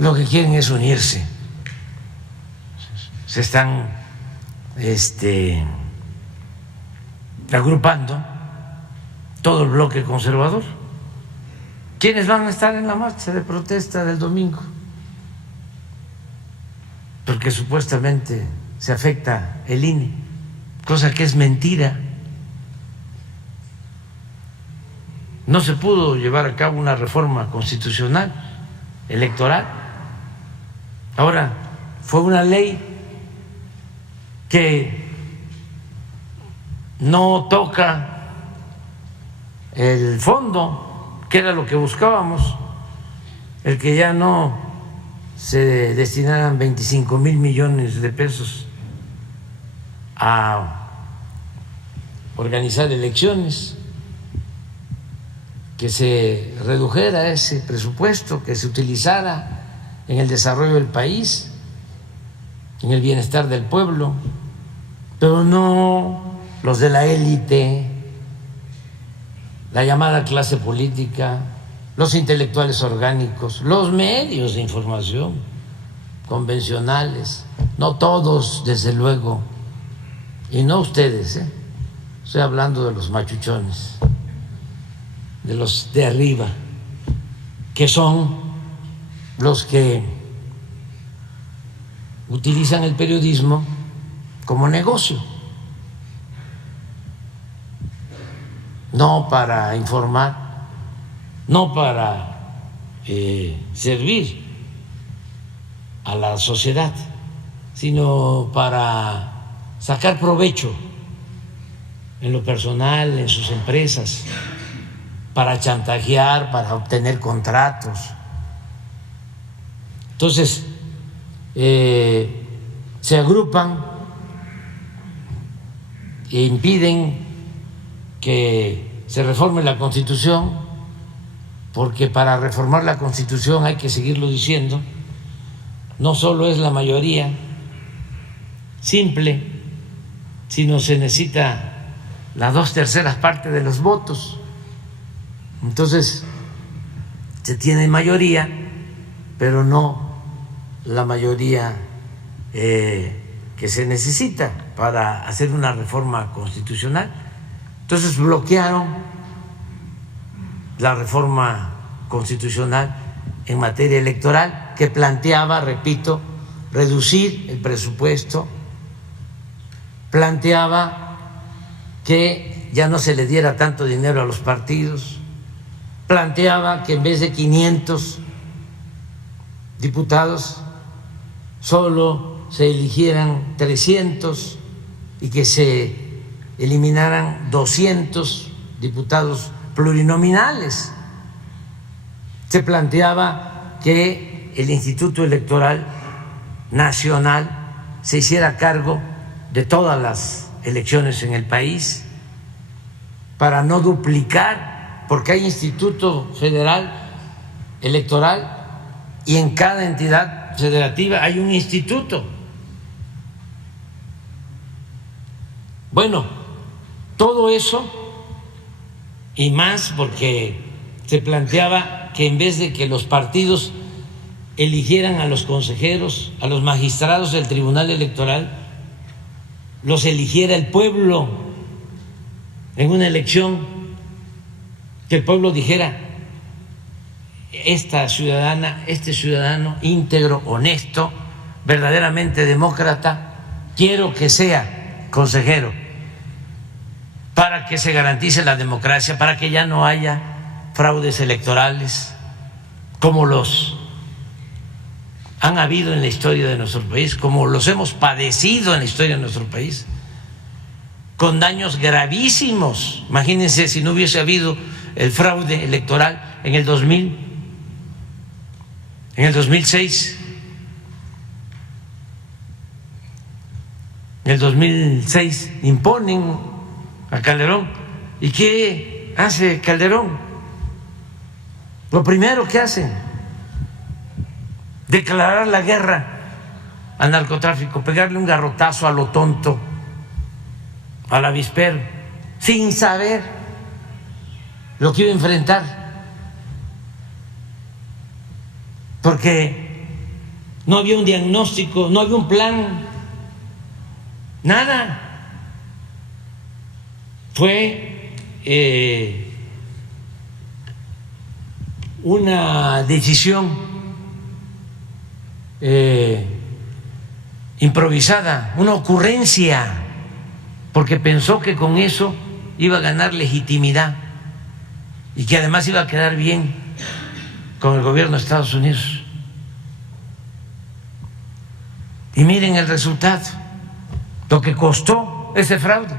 lo que quieren es unirse. Se están agrupando todo el bloque conservador. ¿Quiénes van a estar en la marcha de protesta del domingo? Porque supuestamente se afecta el INE, cosa que es mentira. No se pudo llevar a cabo una reforma constitucional electoral. Ahora, fue una ley que no toca el fondo, que era lo que buscábamos, el que ya no se destinaran 25,000 millones de pesos a organizar elecciones, que se redujera ese presupuesto, que se utilizara en el desarrollo del país, en el bienestar del pueblo, pero no los de la élite, la llamada clase política, los intelectuales orgánicos, los medios de información convencionales, no todos, desde luego, y no ustedes, estoy hablando de los machuchones, de los de arriba, que son los que utilizan el periodismo como negocio, no para informar, no para servir a la sociedad, sino para sacar provecho en lo personal, en sus empresas, para chantajear, para obtener contratos. Entonces, se agrupan e impiden que se reforme la Constitución, porque para reformar la Constitución, hay que seguirlo diciendo, no solo es la mayoría simple, sino se necesita las 2/3 partes de los votos. Entonces, se tiene mayoría, pero no la mayoría que se necesita para hacer una reforma constitucional. Entonces bloquearon la reforma constitucional en materia electoral, que planteaba, repito, reducir el presupuesto, planteaba que ya no se le diera tanto dinero a los partidos, planteaba que en vez de 500 diputados solo se eligieran 300 y que se eliminaran 200 diputados plurinominales. Se planteaba que el Instituto Electoral Nacional se hiciera cargo de todas las elecciones en el país para no duplicar, porque hay Instituto Federal Electoral y en cada entidad federativa hay un instituto. Bueno, todo eso y más, porque se planteaba que en vez de que los partidos eligieran a los consejeros, a los magistrados del Tribunal Electoral, los eligiera el pueblo en una elección, que el pueblo dijera: esta ciudadana, este ciudadano íntegro, honesto, verdaderamente demócrata, quiero que sea consejero, para que se garantice la democracia, para que ya no haya fraudes electorales como los han habido en la historia de nuestro país, como los hemos padecido en la historia de nuestro país, con daños gravísimos. Imagínense si no hubiese habido el fraude electoral en el 2000, en el 2006, en el 2006 imponen a Calderón. ¿Y qué hace Calderón? Lo primero que hacen: declarar la guerra al narcotráfico, pegarle un garrotazo a lo tonto, al avispero, sin saber lo que iba a enfrentar, porque no había un diagnóstico, no había un plan, nada. Fue una decisión improvisada, una ocurrencia, porque pensó que con eso iba a ganar legitimidad y que además iba a quedar bien con el gobierno de Estados Unidos. Y miren el resultado, lo que costó ese fraude.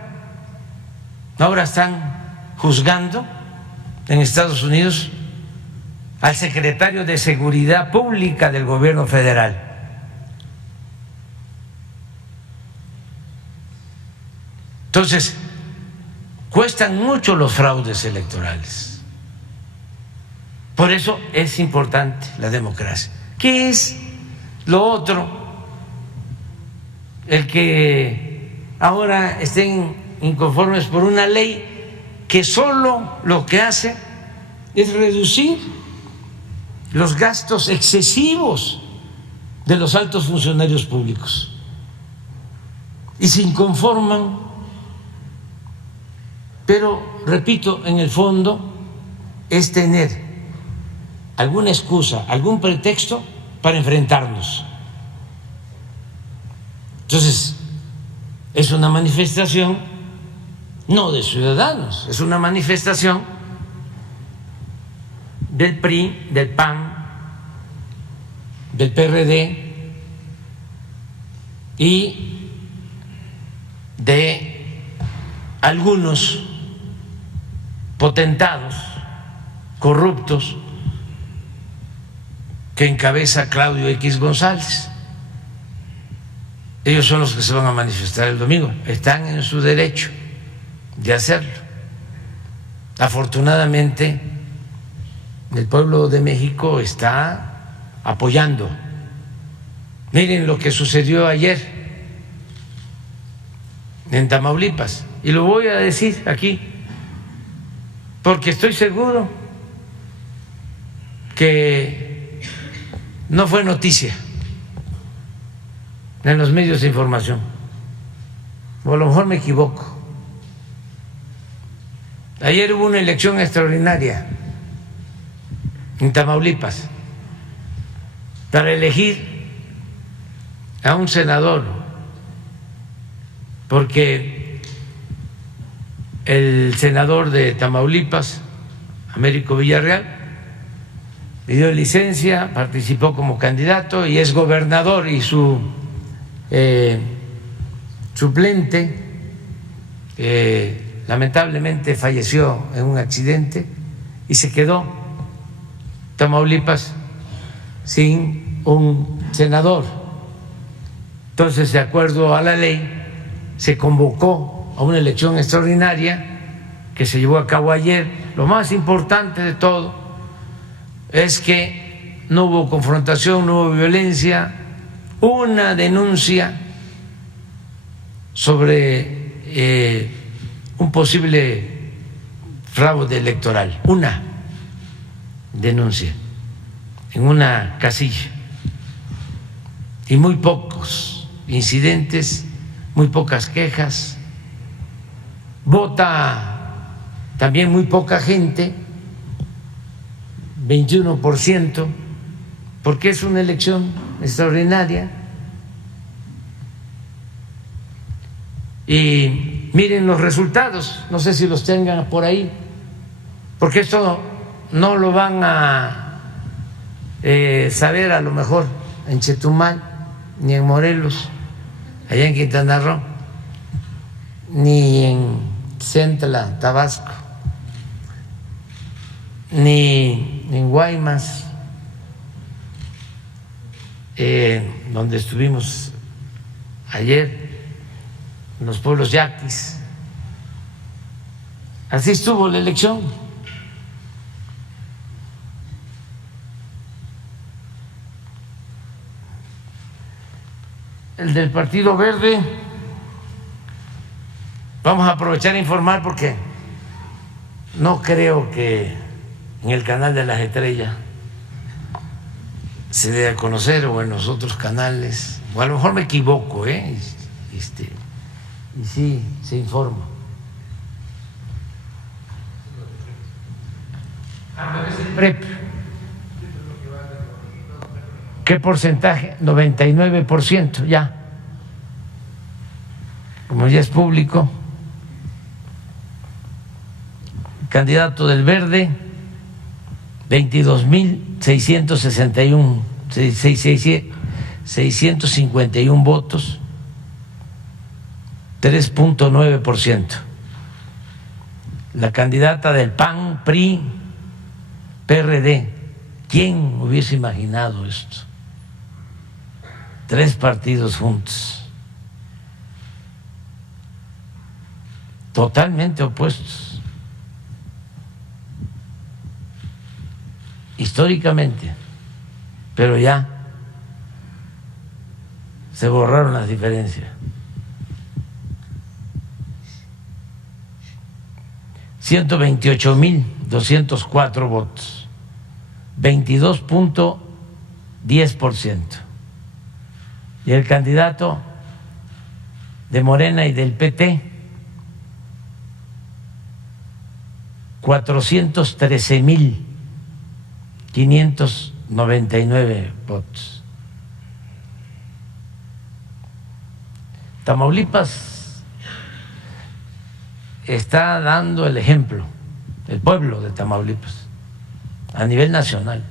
Ahora están juzgando en Estados Unidos al secretario de Seguridad Pública del gobierno federal. Entonces, cuestan mucho los fraudes electorales. Por eso es importante la democracia. ¿Qué es lo otro? El que ahora estén inconformes por una ley que solo lo que hace es reducir los gastos excesivos de los altos funcionarios públicos. Y se inconforman, pero repito, en el fondo es tener alguna excusa, algún pretexto para enfrentarnos. Entonces, es una manifestación no de ciudadanos, es una manifestación del PRI, del PAN, del PRD y de algunos potentados corruptos que encabeza Claudio X González. Ellos son los que se van a manifestar el domingo, están en su derecho de hacerlo. Afortunadamente, el pueblo de México está apoyando. Miren lo que sucedió ayer en Tamaulipas, y lo voy a decir aquí porque estoy seguro que no fue noticia en los medios de información, o a lo mejor me equivoco. Ayer hubo una elección extraordinaria en Tamaulipas para elegir a un senador, porque el senador de Tamaulipas, Américo Villarreal, pidió licencia, participó como candidato y es gobernador, y su suplente lamentablemente falleció en un accidente y se quedó Tamaulipas sin un senador. Entonces, de acuerdo a la ley, se convocó a una elección extraordinaria que se llevó a cabo ayer. Lo más importante de todo es que no hubo confrontación, no hubo violencia, una denuncia sobre un posible fraude electoral, una denuncia en una casilla, y muy pocos incidentes, muy pocas quejas. Vota también muy poca gente, 21%, porque es una elección extraordinaria. Y miren los resultados, no sé si los tengan por ahí, porque esto no lo van a saber a lo mejor en Chetumal, ni en Morelos, allá en Quintana Roo, ni en Centla, Tabasco, ni en Guaymas, donde estuvimos ayer, en los pueblos yaquis. Así estuvo la elección. El del Partido Verde, vamos a aprovechar a informar porque no creo que en el canal de las estrellas se dé a conocer o en los otros canales, o a lo mejor me equivoco, y sí, se informa. PREP. ¿Qué porcentaje? 99% ya. Como ya es público. Candidato del Verde, 22.651 votos, 3.9%. La candidata del PAN, PRI, PRD, ¿quién hubiese imaginado esto? 3 partidos juntos, totalmente opuestos. Históricamente, pero ya se borraron las diferencias. 128.204 votos, 22.10%. Y el candidato de Morena y del PT, 413.599 votos. Tamaulipas está dando el ejemplo, el pueblo de Tamaulipas, a nivel nacional.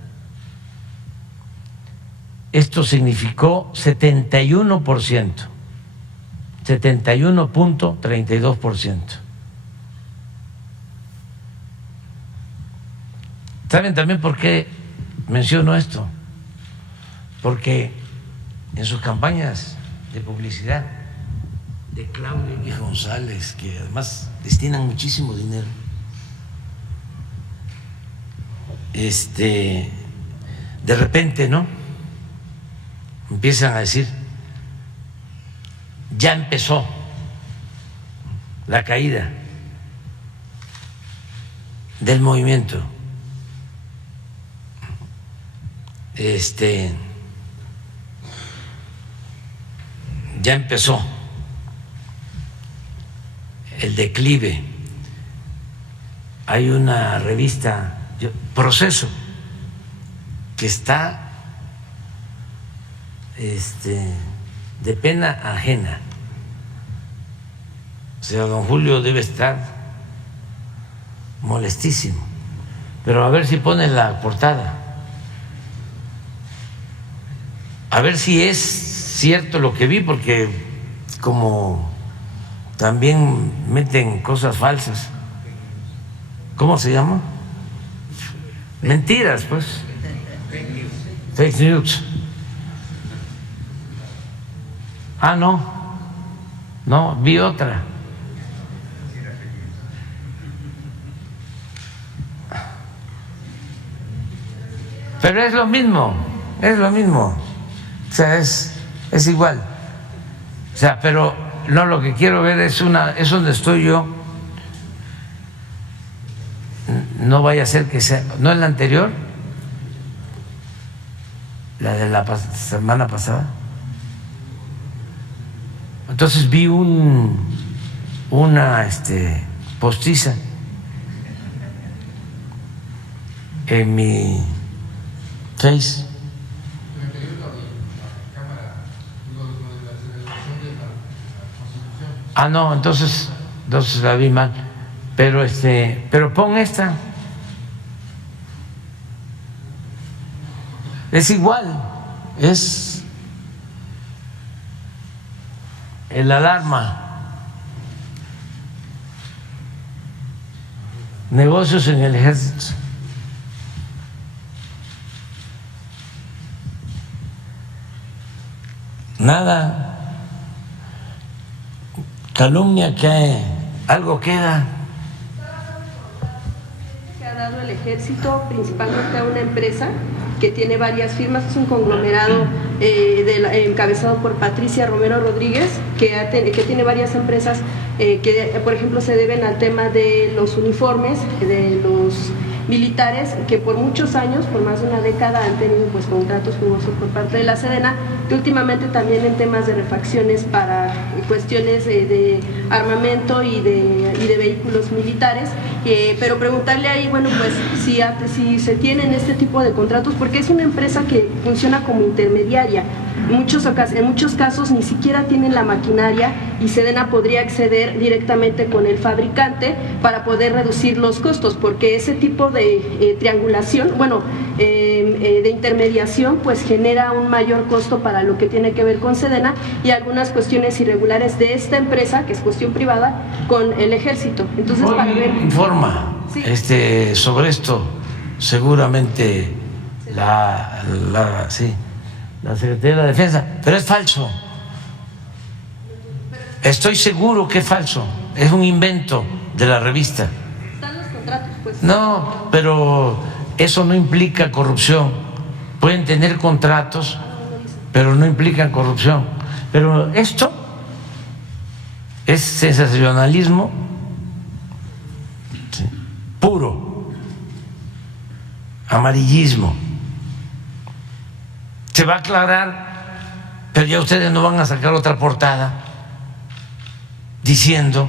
Esto significó 71%, 71.32%. ¿Saben también por qué menciono esto? Porque en sus campañas de publicidad de Claudio y González, que además destinan muchísimo dinero, de repente, ¿no?, empiezan a decir, ya empezó la caída del movimiento. Ya empezó el declive. Hay una revista, Proceso, que está de pena ajena. O sea, don Julio debe estar molestísimo. Pero a ver si pone la portada, a ver si es cierto lo que vi, porque como también meten cosas falsas. ¿Cómo se llama? Mentiras, pues. Fake news. Ah, no, vi otra. Pero es lo mismo. O sea, es igual. O sea, pero no, lo que quiero ver es donde estoy yo. No vaya a ser que sea, no es la anterior, la de la semana pasada. Entonces vi una postiza en mi Face. Ah, no, entonces la vi mal. Pero pon esta. Es igual, es el alarma. Negocios en el ejército. Nada. Calumnia que algo queda. Que ha dado el ejército principalmente a una empresa que tiene varias firmas, es un conglomerado encabezado por Patricia Romero Rodríguez, que tiene varias empresas que, por ejemplo, se deben al tema de los uniformes, de los militares que por muchos años, por más de una década, han tenido pues contratos jugosos por parte de la Sedena, que últimamente también en temas de refacciones para cuestiones de armamento y de vehículos militares, pero preguntarle ahí, bueno, pues si se tienen este tipo de contratos, porque es una empresa que funciona como intermediaria. En muchos casos ni siquiera tienen la maquinaria y Sedena podría acceder directamente con el fabricante para poder reducir los costos, porque ese tipo de triangulación, de intermediación, pues genera un mayor costo para lo que tiene que ver con Sedena y algunas cuestiones irregulares de esta empresa, que es cuestión privada, con el ejército. Entonces, hoy para ver... informa sí. Sobre esto, seguramente sí. La Secretaría de la Defensa, pero es falso. Estoy seguro que es falso. Es un invento de la revista. Están los contratos, pues. No, pero eso no implica corrupción. Pueden tener contratos, pero no implican corrupción. Pero esto es sensacionalismo puro, amarillismo. Se va a aclarar, pero ya ustedes no van a sacar otra portada diciendo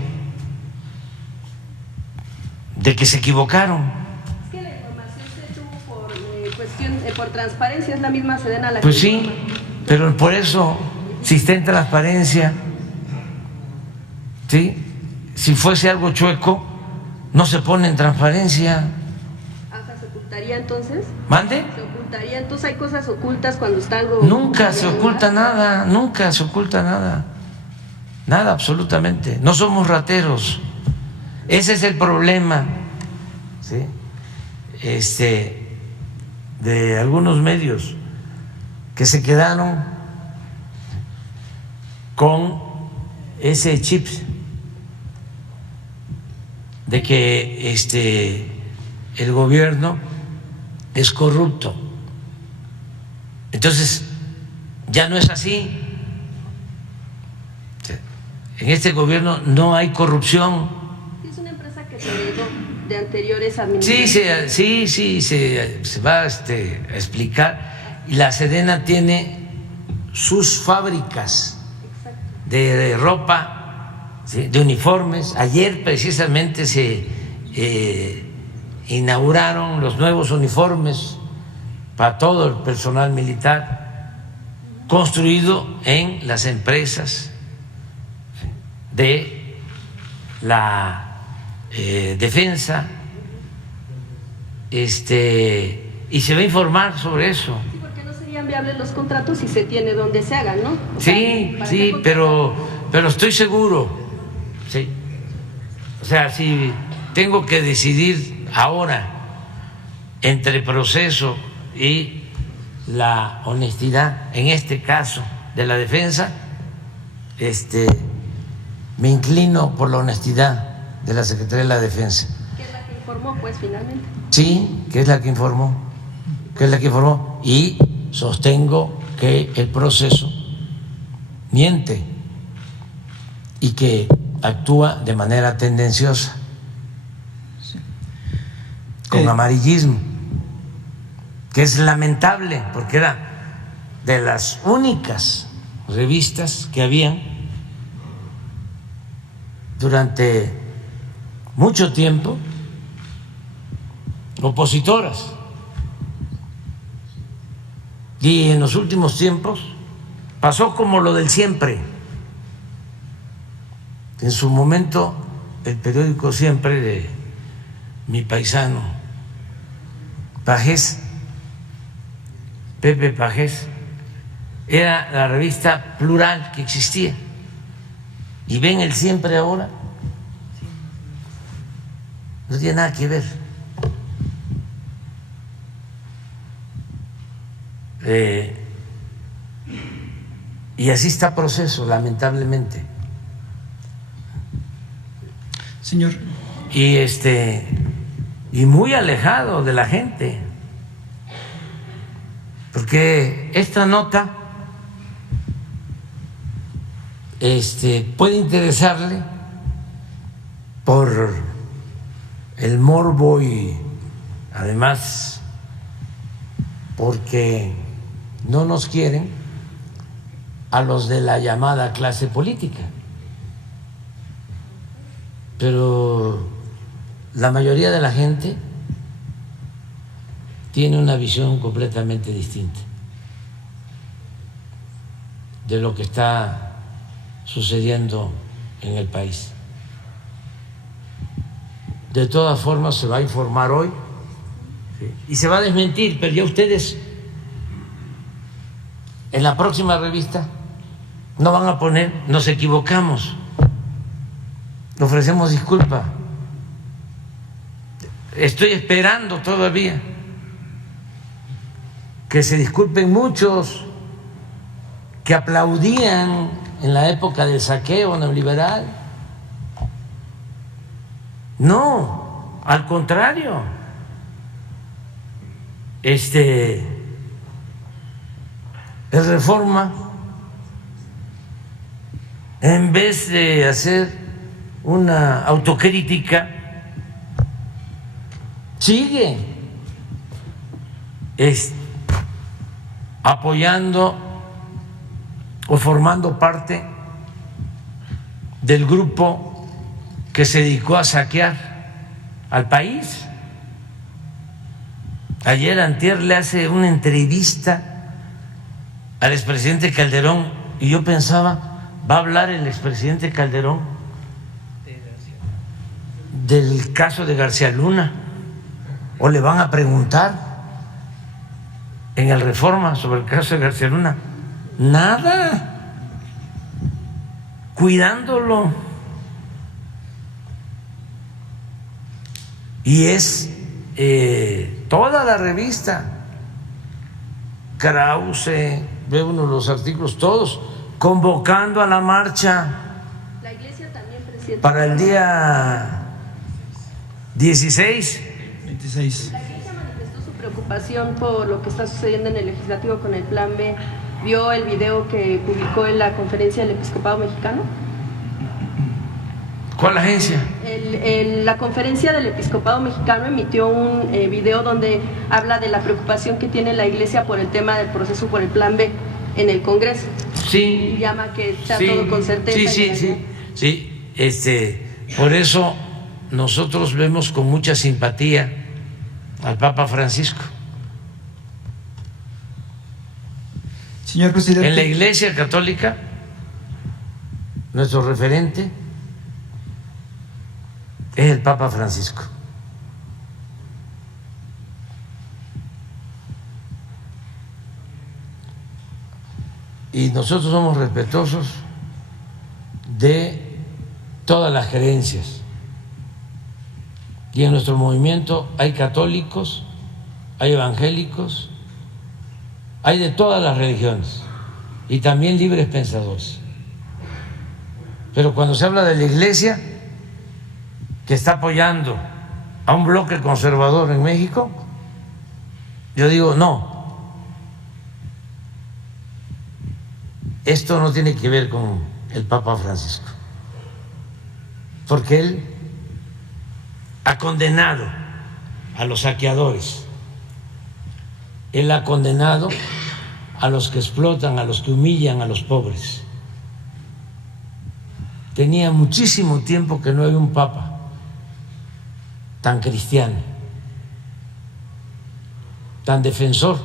de que se equivocaron. Es que la información se tuvo por transparencia, es la misma Sedena la que... Pues sí, pero por eso, si está en transparencia, ¿sí? Si fuese algo chueco, no se pone en transparencia. ¿Se ocultaría entonces? ¿Mande? Entonces hay cosas ocultas cuando está algo... Nunca se oculta nada, nunca se oculta nada, nada absolutamente. No somos rateros, ese es el problema, ¿sí? De algunos medios que se quedaron con ese chip de que el gobierno es corrupto. Entonces, ya no es así. En este gobierno no hay corrupción. Es una empresa que se heredó de anteriores administraciones. Sí, se va a explicar. Y la Sedena tiene sus fábricas de ropa, ¿sí?, de uniformes. Ayer precisamente se inauguraron los nuevos uniformes para todo el personal militar, construido en las empresas de la defensa, y se va a informar sobre eso. Sí, porque no serían viables los contratos si se tiene donde se hagan, ¿no? Sí, pero estoy seguro, sí. O sea, si tengo que decidir ahora entre proceso y la honestidad, en este caso de la defensa, me inclino por la honestidad de la Secretaría de la Defensa. ¿Qué es la que informó, pues, finalmente? Sí, que es la que informó, y sostengo que el proceso miente y que actúa de manera tendenciosa, con amarillismo, que es lamentable porque era de las únicas revistas que habían durante mucho tiempo opositoras, y en los últimos tiempos pasó como lo del Siempre. En su momento el periódico Siempre de mi paisano Pagés, Pepe Pagés, era la revista plural que existía, y ven el Siempre ahora, no tiene nada que ver. Y así está el proceso, lamentablemente. Señor. Y muy alejado de la gente, porque esta nota puede interesarle por el morbo y además porque no nos quieren a los de la llamada clase política, pero la mayoría de la gente tiene una visión completamente distinta de lo que está sucediendo en el país. De todas formas se va a informar hoy, ¿sí?, y se va a desmentir, pero ya ustedes en la próxima revista no van a poner "nos equivocamos, ofrecemos disculpa". Estoy esperando todavía que se disculpen muchos que aplaudían en la época del saqueo neoliberal. No, al contrario. El Reforma, en vez de hacer una autocrítica, sigue apoyando o formando parte del grupo que se dedicó a saquear al país. Ayer antier le hace una entrevista al expresidente Calderón y yo pensaba, ¿va a hablar el expresidente Calderón del caso de García Luna? ¿O le van a preguntar en el Reforma sobre el caso de García Luna? Nada, cuidándolo. Y es toda la revista, Krause, ve uno de los artículos, todos convocando a la marcha. La Iglesia también, presidente, para el día 26. La Iglesia manifestó su preocupación por lo que está sucediendo en el Legislativo con el Plan B. ¿Vio el video que publicó en la conferencia del Episcopado Mexicano? ¿Cuál agencia? La conferencia del Episcopado Mexicano emitió un video donde habla de la preocupación que tiene la Iglesia por el tema del proceso por el Plan B en el Congreso. Sí. Y llama que sea todo con certeza. Sí. Por eso nosotros vemos con mucha simpatía al Papa Francisco. Señor presidente. En la Iglesia Católica, nuestro referente es el Papa Francisco. Y nosotros somos respetuosos de todas las creencias. Y en nuestro movimiento hay católicos, hay evangélicos, hay de todas las religiones y también libres pensadores. Pero cuando se habla de la Iglesia, que está apoyando a un bloque conservador en México, yo digo, no, esto no tiene que ver con el Papa Francisco, porque él ha condenado a los saqueadores, él ha condenado a los que explotan, a los que humillan a los pobres. Tenía muchísimo tiempo que no había un papa tan cristiano, tan defensor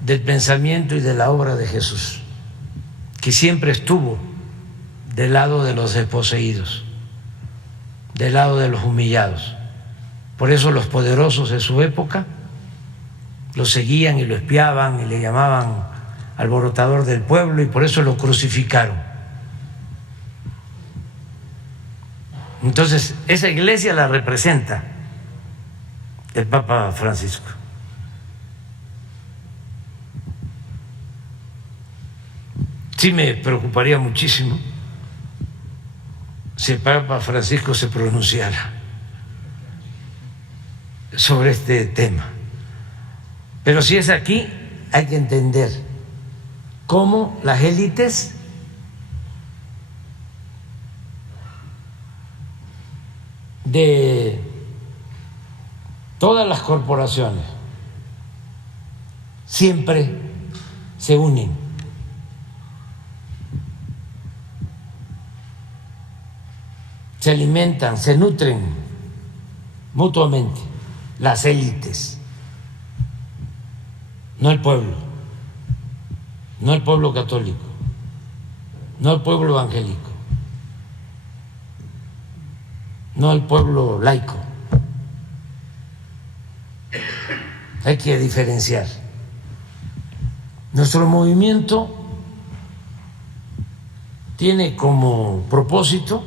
del pensamiento y de la obra de Jesús, que siempre estuvo del lado de los desposeídos, del lado de los humillados. Por eso los poderosos de su época lo seguían y lo espiaban y le llamaban alborotador del pueblo, y por eso lo crucificaron. Entonces, esa iglesia la representa el Papa Francisco. Sí me preocuparía muchísimo si el Papa Francisco se pronunciara sobre este tema. Pero si es aquí, hay que entender cómo las élites de todas las corporaciones siempre se unen. Se alimentan, se nutren mutuamente las élites, no el pueblo, no el pueblo católico, no el pueblo evangélico, no el pueblo laico. Hay que diferenciar. Nuestro movimiento tiene como propósito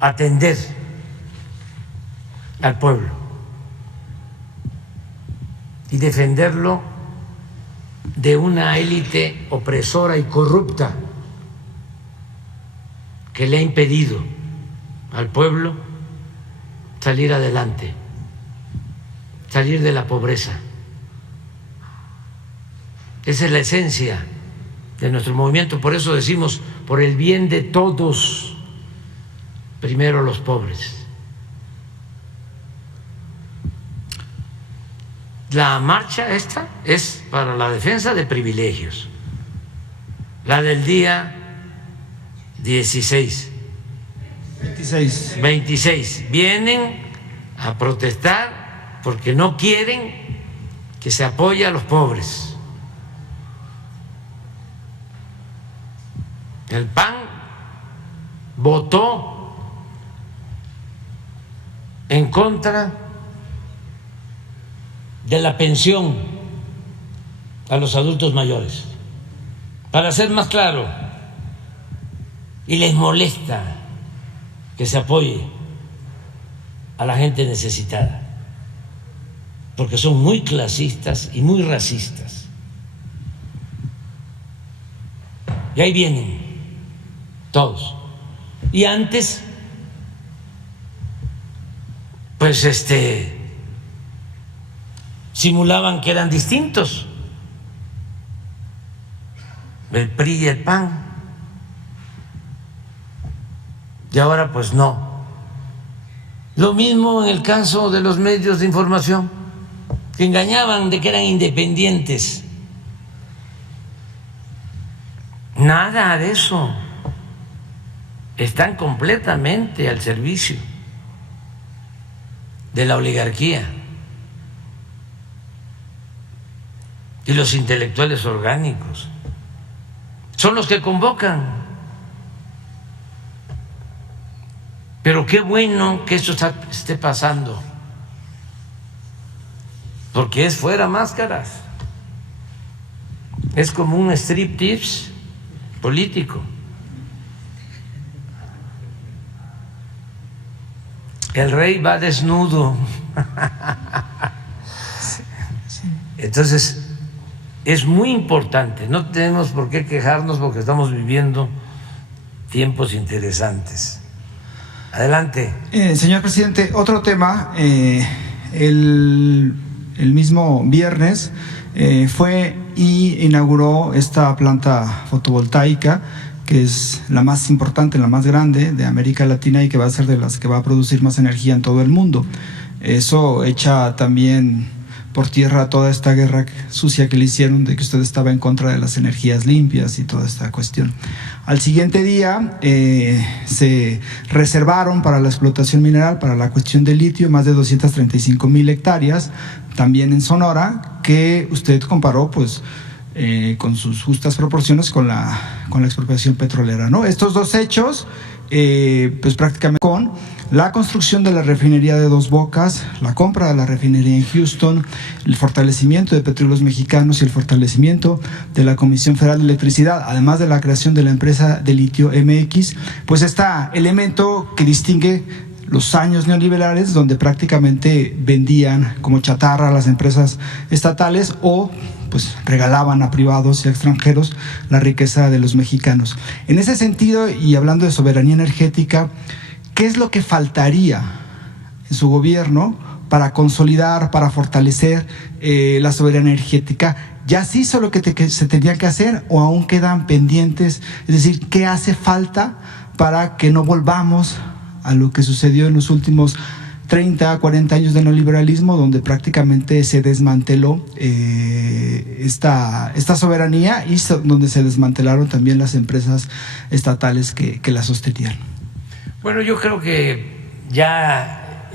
atender al pueblo y defenderlo de una élite opresora y corrupta que le ha impedido al pueblo salir adelante, salir de la pobreza. Esa es la esencia de nuestro movimiento. Por eso decimos, por el bien de todos, primero los pobres. La marcha esta es para la defensa de privilegios. La del día 26. 26. Vienen a protestar porque no quieren que se apoye a los pobres. El PAN votó en contra de la pensión a los adultos mayores, para ser más claro, y les molesta que se apoye a la gente necesitada, porque son muy clasistas y muy racistas. Y ahí vienen todos. Y antes, pues simulaban que eran distintos, el PRI y el PAN, y ahora pues no. Lo mismo en el caso de los medios de información, que engañaban de que eran independientes. Nada de eso, están completamente al servicio de la oligarquía y los intelectuales orgánicos son los que convocan. Pero qué bueno que esto esté pasando, porque es fuera máscaras, es como un striptease político. El rey va desnudo. Entonces, es muy importante, no tenemos por qué quejarnos porque estamos viviendo tiempos interesantes. Adelante. Señor presidente, otro tema. El mismo viernes fue y inauguró esta planta fotovoltaica, que es la más importante, la más grande de América Latina y que va a ser de las que va a producir más energía en todo el mundo. Eso echa también por tierra toda esta guerra sucia que le hicieron de que usted estaba en contra de las energías limpias y toda esta cuestión. Al siguiente día se reservaron para la explotación mineral, para la cuestión del litio, más de 235,000 hectáreas, también en Sonora, que usted comparó pues con sus justas proporciones con la expropiación petrolera, ¿no? Estos dos hechos, pues prácticamente con la construcción de la refinería de Dos Bocas, la compra de la refinería en Houston, el fortalecimiento de Petróleos Mexicanos y el fortalecimiento de la Comisión Federal de Electricidad, además de la creación de la empresa de litio MX, pues está elemento que distingue los años neoliberales, donde prácticamente vendían como chatarra a las empresas estatales o pues regalaban a privados y a extranjeros la riqueza de los mexicanos. En ese sentido, y hablando de soberanía energética, ¿qué es lo que faltaría en su gobierno para consolidar, para fortalecer la soberanía energética? ¿Ya se hizo lo que se tenía que hacer o aún quedan pendientes? Es decir, ¿qué hace falta para que no volvamos a lo que sucedió en los últimos 30, 40 años de neoliberalismo, donde prácticamente se desmanteló esta soberanía y donde se desmantelaron también las empresas estatales que la sostenían. Bueno, yo creo que ya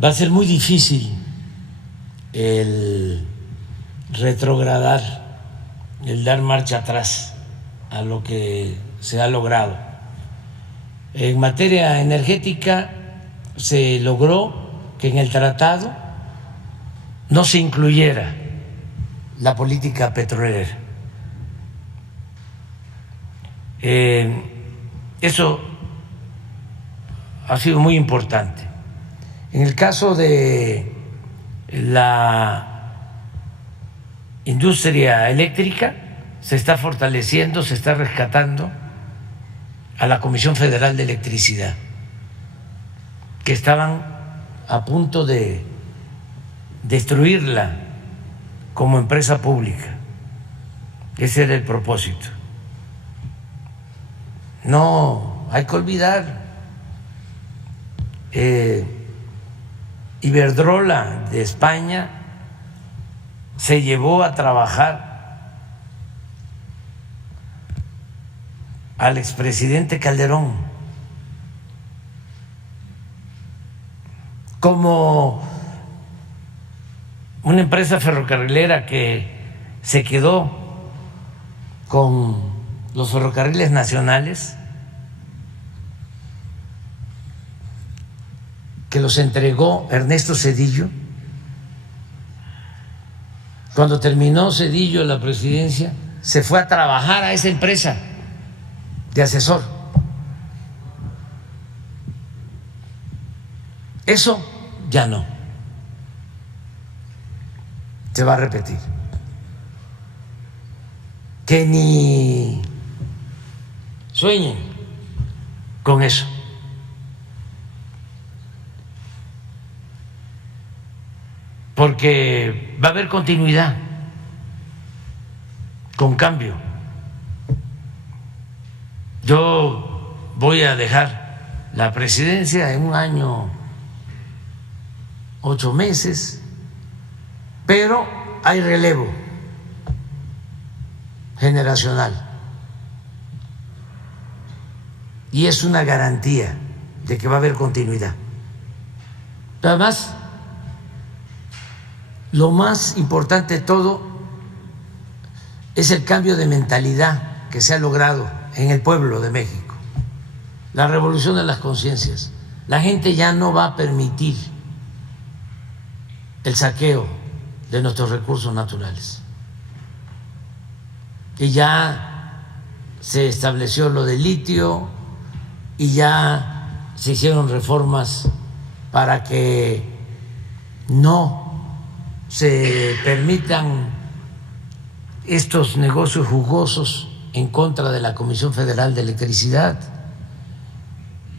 va a ser muy difícil el retrogradar, el dar marcha atrás a lo que se ha logrado. En materia energética se logró que en el tratado no se incluyera la política petrolera. Eso ha sido muy importante. En el caso de la industria eléctrica, se está fortaleciendo, se está rescatando a la Comisión Federal de Electricidad, que estaban a punto de destruirla como empresa pública. Ese era el propósito. No hay que olvidar Iberdrola de España se llevó a trabajar al expresidente Calderón como una empresa ferrocarrilera que se quedó con los ferrocarriles nacionales, que los entregó Ernesto Zedillo. Cuando terminó Zedillo la presidencia, se fue a trabajar a esa empresa de asesor. Eso ya no se va a repetir. Que ni sueñen con eso. Porque va a haber continuidad con cambio. Yo voy a dejar la presidencia en 1 año, 8 meses, pero hay relevo generacional y es una garantía de que va a haber continuidad. Además, lo más importante de todo es el cambio de mentalidad que se ha logrado en el pueblo de México, la revolución de las conciencias. La gente ya no va a permitir el saqueo de nuestros recursos naturales. Y ya se estableció lo del litio y ya se hicieron reformas para que no se permitan estos negocios jugosos en contra de la Comisión Federal de Electricidad.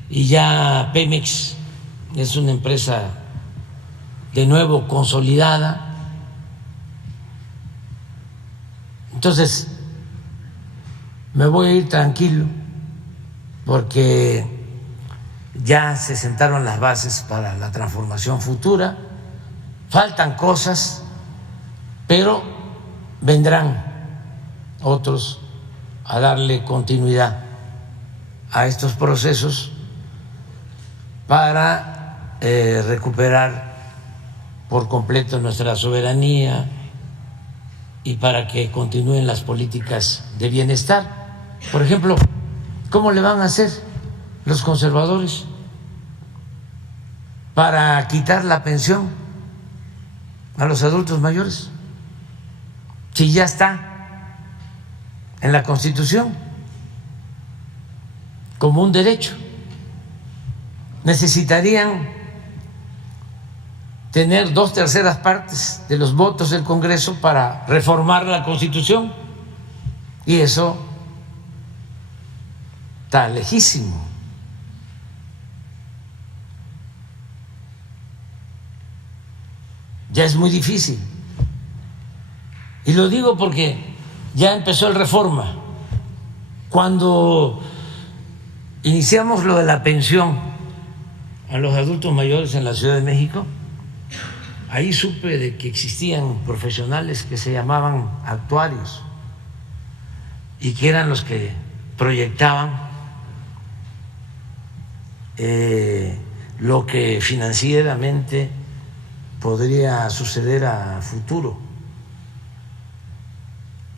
Y ya Pemex es una empresa de nuevo consolidada. Entonces me voy a ir tranquilo porque ya se sentaron las bases para la transformación futura. Faltan cosas, pero vendrán otros a darle continuidad a estos procesos para recuperar por completo nuestra soberanía y para que continúen las políticas de bienestar. Por ejemplo, ¿cómo le van a hacer los conservadores para quitar la pensión a los adultos mayores si ya está en la Constitución como un derecho? Necesitarían tener 2/3 partes de los votos del Congreso para reformar la Constitución, y eso está lejísimo. Ya es muy difícil. Y lo digo porque ya empezó el Reforma. Cuando iniciamos lo de la pensión a los adultos mayores en la Ciudad de México, ahí supe de que existían profesionales que se llamaban actuarios y que eran los que proyectaban lo que financieramente podría suceder a futuro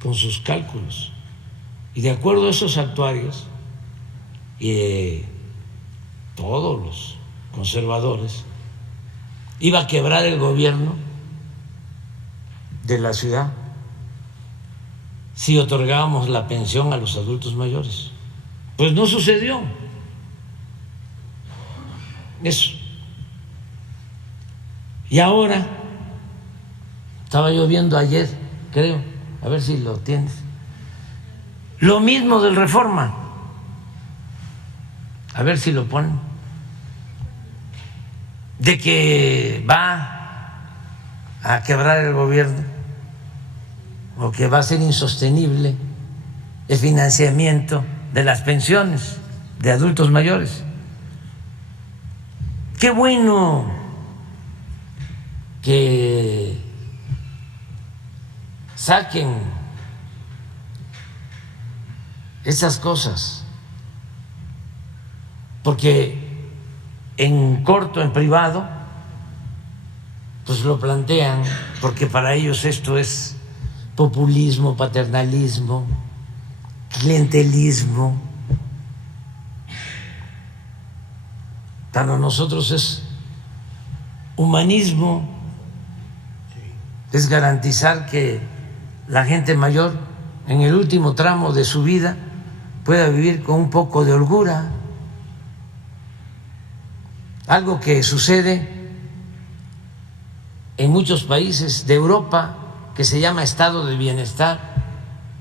con sus cálculos. Y de acuerdo a esos actuarios, todos los conservadores, iba a quebrar el gobierno de la ciudad si otorgábamos la pensión a los adultos mayores. Pues no sucedió eso. Y ahora, estaba yo viendo ayer, creo, a ver si lo tienes, lo mismo del Reforma, a ver si lo ponen, de que va a quebrar el gobierno o que va a ser insostenible el financiamiento de las pensiones de adultos mayores. Qué bueno que saquen esas cosas, porque en corto, en privado, pues lo plantean, porque para ellos esto es populismo, paternalismo, clientelismo. Para nosotros es humanismo, es garantizar que la gente mayor en el último tramo de su vida pueda vivir con un poco de holgura. Algo que sucede en muchos países de Europa, que se llama estado de bienestar,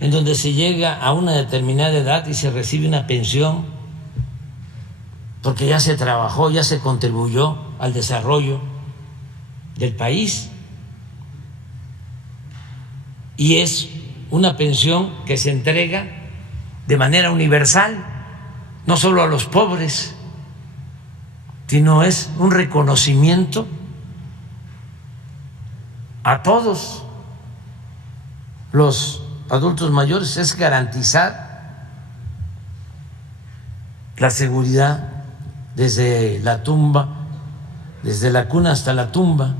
en donde se llega a una determinada edad y se recibe una pensión porque ya se trabajó, ya se contribuyó al desarrollo del país, y es una pensión que se entrega de manera universal, no solo a los pobres, sino es un reconocimiento a todos los adultos mayores, es garantizar la seguridad desde la tumba, desde la cuna hasta la tumba,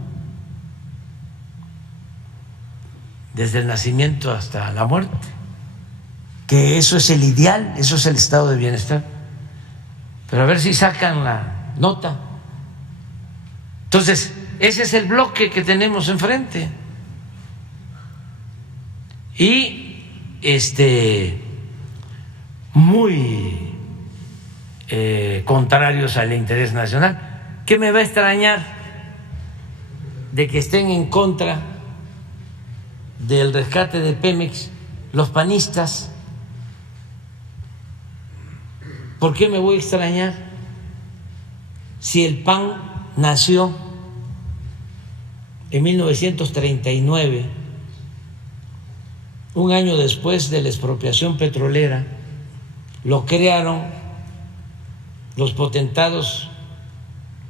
desde el nacimiento hasta la muerte, que eso es el ideal, eso es el estado de bienestar. Pero a ver si sacan la nota. Entonces, ese es el bloque que tenemos enfrente. Y muy contrarios al interés nacional. ¿Qué me va a extrañar de que estén en contra del rescate de Pemex los panistas? ¿Por qué me voy a extrañar si el PAN nació en 1939, un año después de la expropiación petrolera? Lo crearon los potentados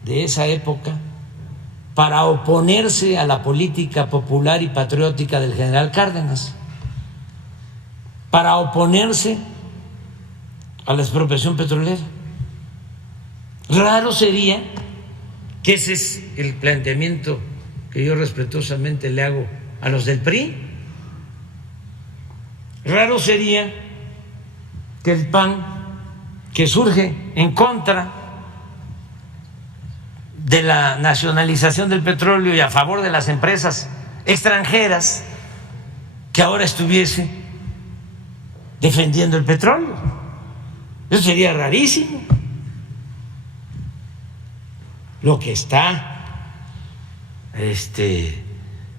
de esa época para oponerse a la política popular y patriótica del general Cárdenas, para oponerse a la expropiación petrolera. Raro sería, que ese es el planteamiento que yo respetuosamente le hago a los del PRI, raro sería que el PAN, que surge en contra de la nacionalización del petróleo y a favor de las empresas extranjeras, que ahora estuviese defendiendo el petróleo. Eso sería rarísimo. Lo que está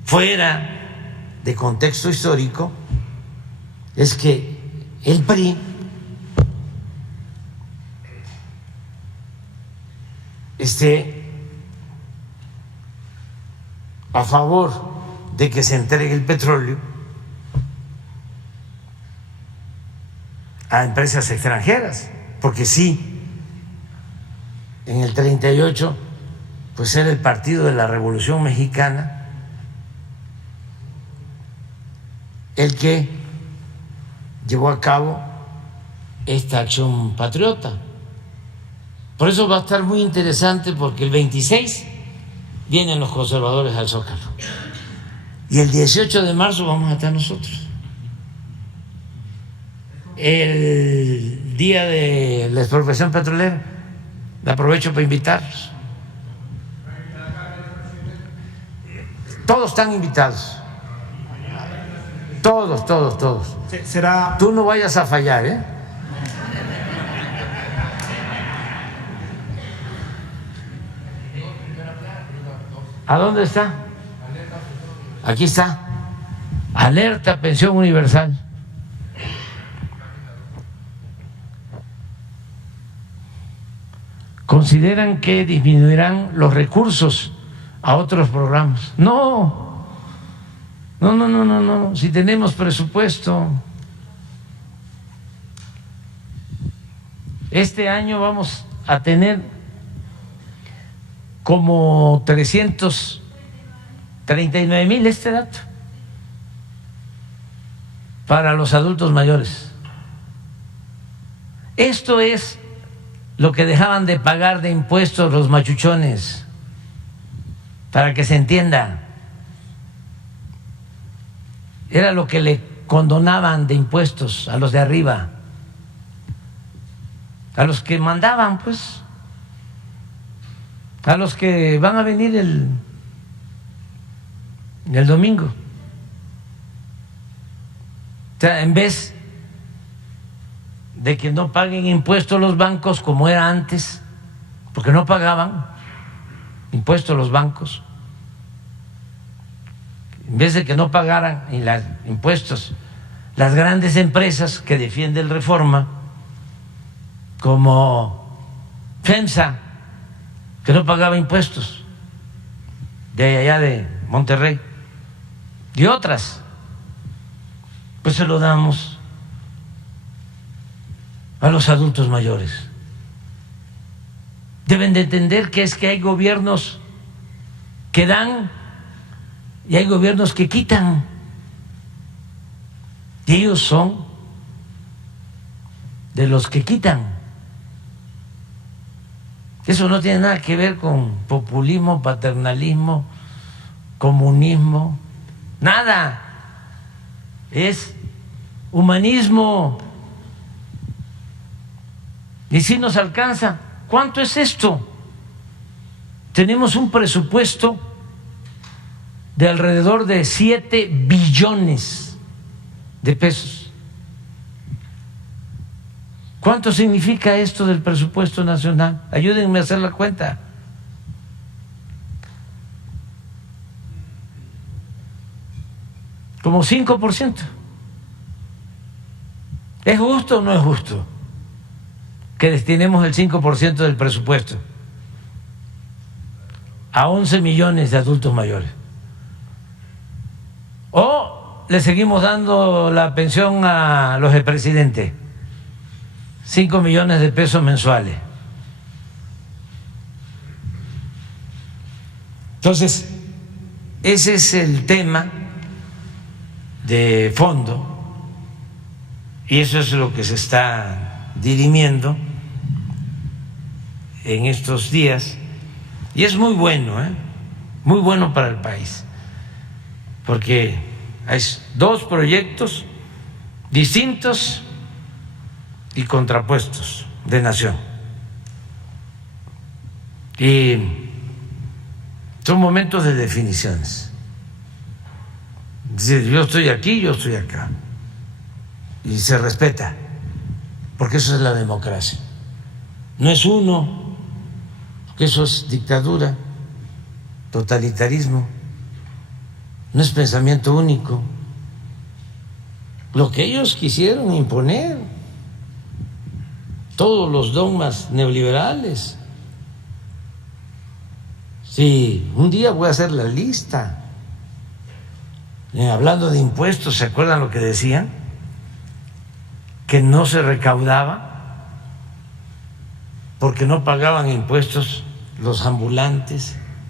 fuera de contexto histórico es que el PRI esté a favor de que se entregue el petróleo a empresas extranjeras, porque sí en el 38, pues era el Partido de la Revolución Mexicana el que llevó a cabo esta acción patriota. Por eso va a estar muy interesante, porque el 26 vienen los conservadores al Zócalo y el 18 de marzo vamos a estar nosotros. El día de la expropiación petrolera, aprovecho para invitarlos. Todos están invitados. Todos. Será. Tú no vayas a fallar, ¿eh? ¿A dónde está? Aquí está. Alerta Pensión Universal. Consideran que disminuirán los recursos a otros programas. No. Si tenemos presupuesto. Este año vamos a tener como 339,000, este dato, para los adultos mayores. Esto es lo que dejaban de pagar de impuestos los machuchones, para que se entienda. Era lo que le condonaban de impuestos a los de arriba, a los que mandaban, pues, a los que van a venir el domingo. O sea, en vez de que no paguen impuestos los bancos como era antes, porque no pagaban impuestos los bancos, en vez de que no pagaran impuestos las grandes empresas que defienden Reforma, como FEMSA, que no pagaba impuestos, de allá de Monterrey, y otras, pues se lo damos a los adultos mayores. Deben de entender que es que hay gobiernos que dan y hay gobiernos que quitan, y ellos son de los que quitan. Eso no tiene nada que ver con populismo, paternalismo, comunismo, nada. Es humanismo. Y si nos alcanza. ¿Cuánto es esto? Tenemos un presupuesto de alrededor de 7 billones de pesos. ¿Cuánto significa esto del presupuesto nacional? Ayúdenme a hacer la cuenta. Como 5%. ¿Es justo o no es justo que destinemos el 5% del presupuesto a 11 millones de adultos mayores? ¿O le seguimos dando la pensión a los expresidentes? 5 millones de pesos mensuales. Entonces, ese es el tema de fondo, y eso es lo que se está dirimiendo en estos días, y es muy bueno, muy bueno para el país, porque hay 2 proyectos distintos y contrapuestos de nación, y son momentos de definiciones. Es decir, yo estoy aquí, yo estoy acá, y se respeta, porque eso es la democracia. No es uno, porque eso es dictadura, totalitarismo, no es pensamiento único. Lo que ellos quisieron imponer, todos los dogmas neoliberales. Sí, un día voy a hacer la lista. Hablando de impuestos, ¿se acuerdan lo que decían? Que no se recaudaba porque no pagaban impuestos los ambulantes,